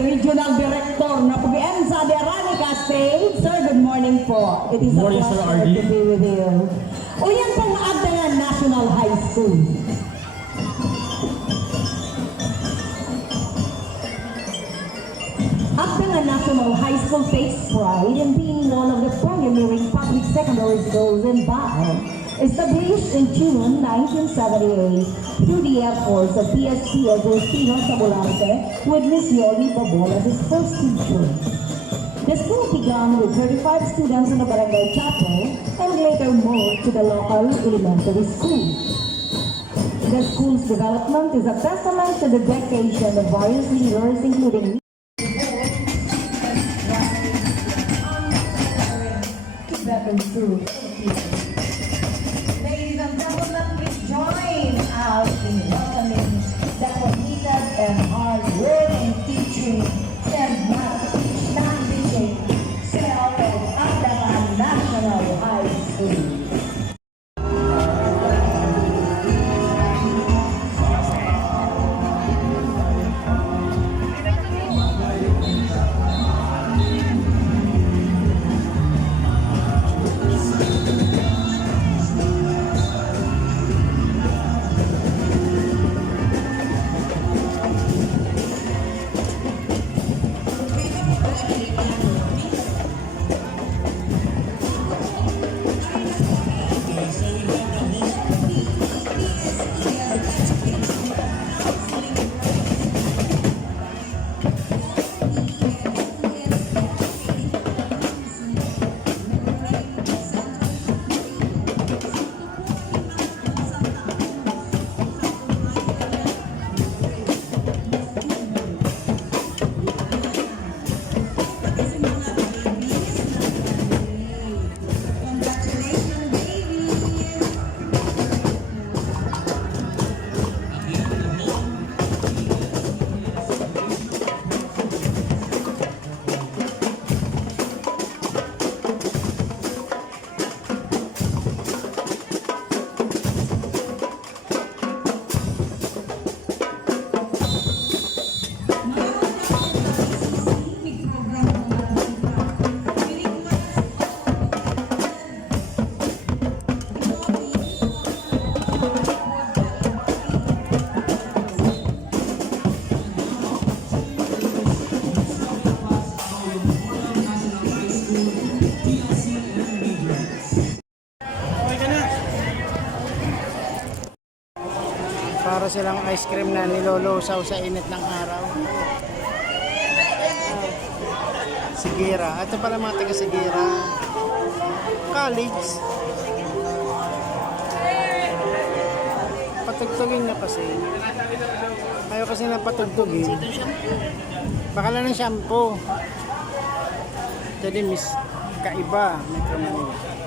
Regional Director na PBMSA de Arani Cascade. Sir, good morning po. It is a pleasure to be with you. O yan pong Abdangan National High School. Abdangan National High School takes pride in being one of the pioneering public secondary schools in Baco. Established in June 1978 through the efforts of PSP Agustino Sabularte with Miss Yoli Babol as his first teacher. The school began with 35 students in the barangay chapel and later moved to the local elementary school. The school's development is a testament to the dedication of various leaders including better food. Ladies and gentlemen, please join us in welcoming the committed and hard-working teaching and non-teaching staff of Abdangan National High School. Para silang ice cream na nilolosaw sa init ng araw. Sigira. Ito pala mga taga Sigira. College. Patugtugin na kasi. Ayaw kasi na patugtugin. Bakala ng shampoo. Jadi miss kaiba. Metro Manila.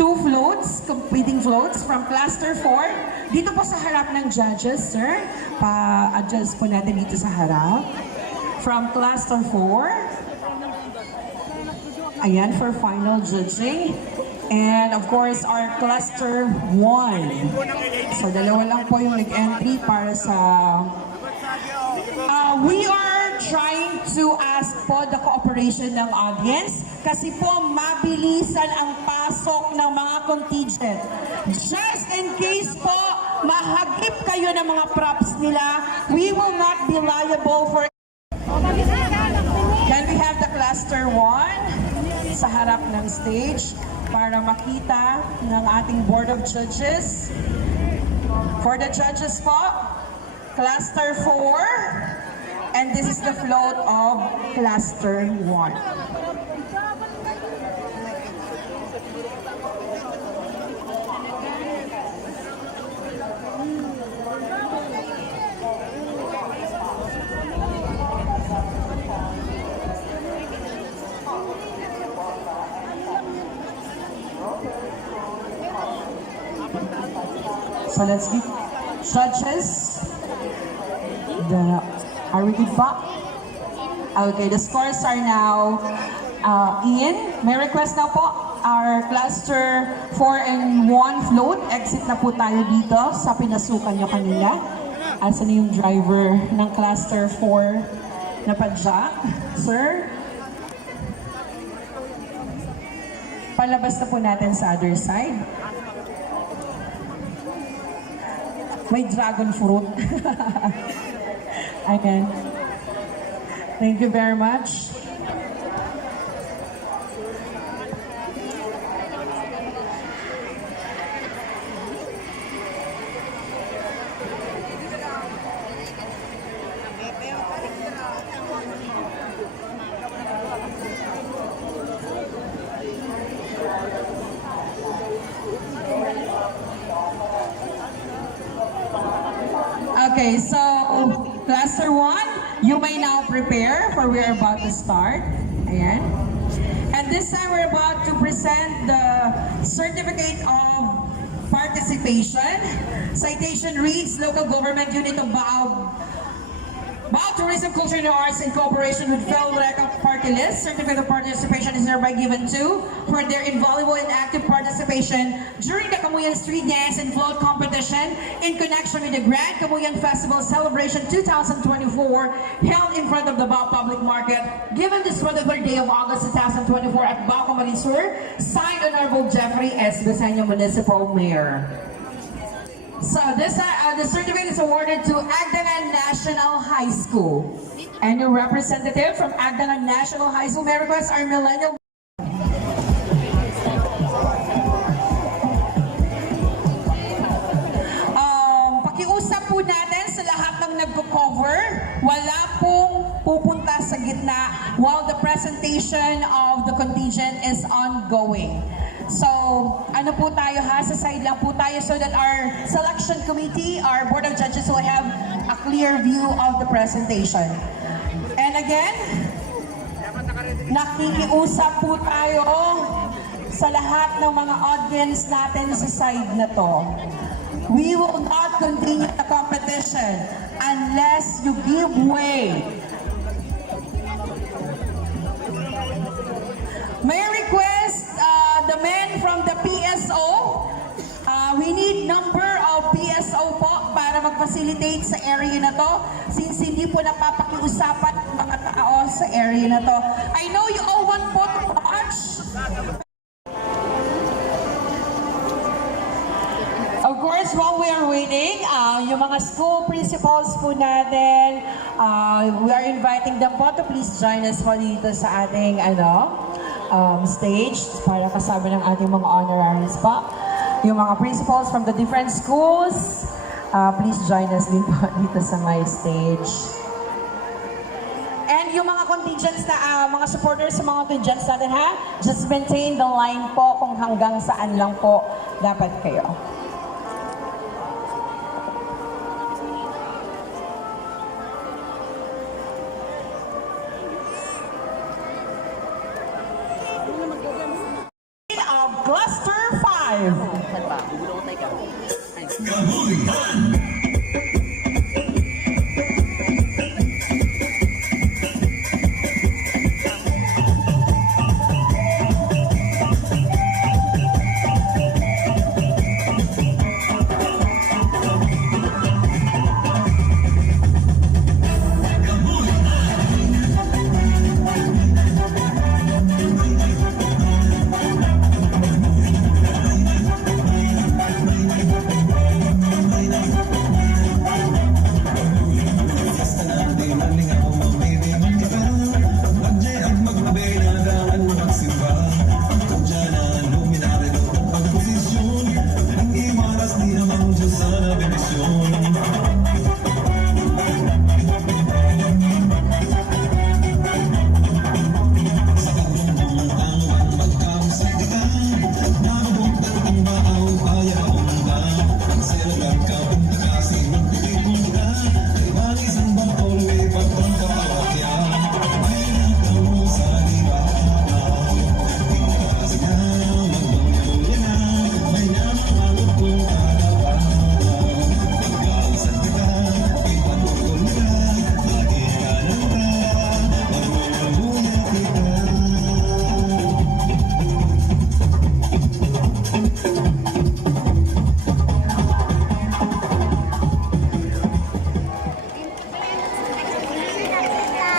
2 floats, competing floats from Cluster 4. Dito po sa harap ng judges, sir. Pa-adjust po natin dito sa harap. From Cluster 4. Ayan, for final judging. And of course, our Cluster 1. So, dalawa lang po yung nag-entry para sa... we are trying to ask po the cooperation ng audience kasi po mabilisan ang pasok ng mga contingent. Just in case po mahagip kayo ng mga props nila, we will not be liable for... Can we have the Cluster 1 sa harap ng stage para makita ng ating Board of Judges? For the judges po, Cluster 4, and this is the float of Cluster 1. So let's be judges. Are we good pa? Okay, the scores are now in. May request na po. Our Cluster 4 and 1 float. Exit na po tayo dito sa pinasukan nyo kanina. Asan na yung driver ng Cluster 4 na padyak? Sir? Palabas na po natin sa other side. May dragon fruit. Ayan. Thank you very much. Okay, so Cluster 1, you may now prepare for we are about to start. Ayan. And this time we're about to present the Certificate of Participation. Citation reads, Local Government Unit of Bao Tourism, Culture and Arts in cooperation with PhilReca Party List. Certificate of Participation is hereby given to for their invaluable and active participation during the Kamuyan Street Dance and Float Competition in connection with the Grand Kamuyan Festival Celebration 2024 held in front of the Bao Public Market, given this wonderful day of August 2024 at Bao Camarinesur, signed Honorable Jeffrey S. Besaño, Municipal Mayor. So this the certificate is awarded to Agdangan National High School. And your representative from Agdangan National High School, may request our millennial. Pakiusap po natin sa lahat ng nagko-cover, wala pong pupunta sa gitna while the presentation of the contingent is ongoing. So, ano po tayo ha? Sa side lang po tayo so that our selection committee, our Board of Judges will have a clear view of the presentation. And again, nakikiusap po tayo sa lahat ng mga audience natin sa side na to. We will not continue the competition unless you give way. May I request the men from the PSO, we need number of PSO po para mag-facilitate sa area na to since hindi po napapakiusapan ng mga tao sa area na to. I know you all want po to watch. Of course, while we are waiting, yung mga school principals po natin, we are inviting them po to please join us po dito sa ating stage para kasama ng ating mga honoraries pa. Yung mga principals from the different schools, please join us din po dito sa my stage. And yung mga contingents na, mga supporters sa mga contingents natin ha, just maintain the line po kung hanggang saan lang po dapat kayo. Cluster 5.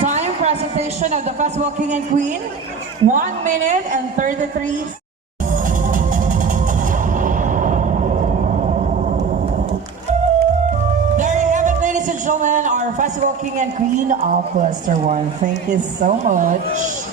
Time presentation of the Festival King and Queen, 1 minute and 33. There you have it, ladies and gentlemen, our Festival King and Queen of Cluster 1. Thank you so much.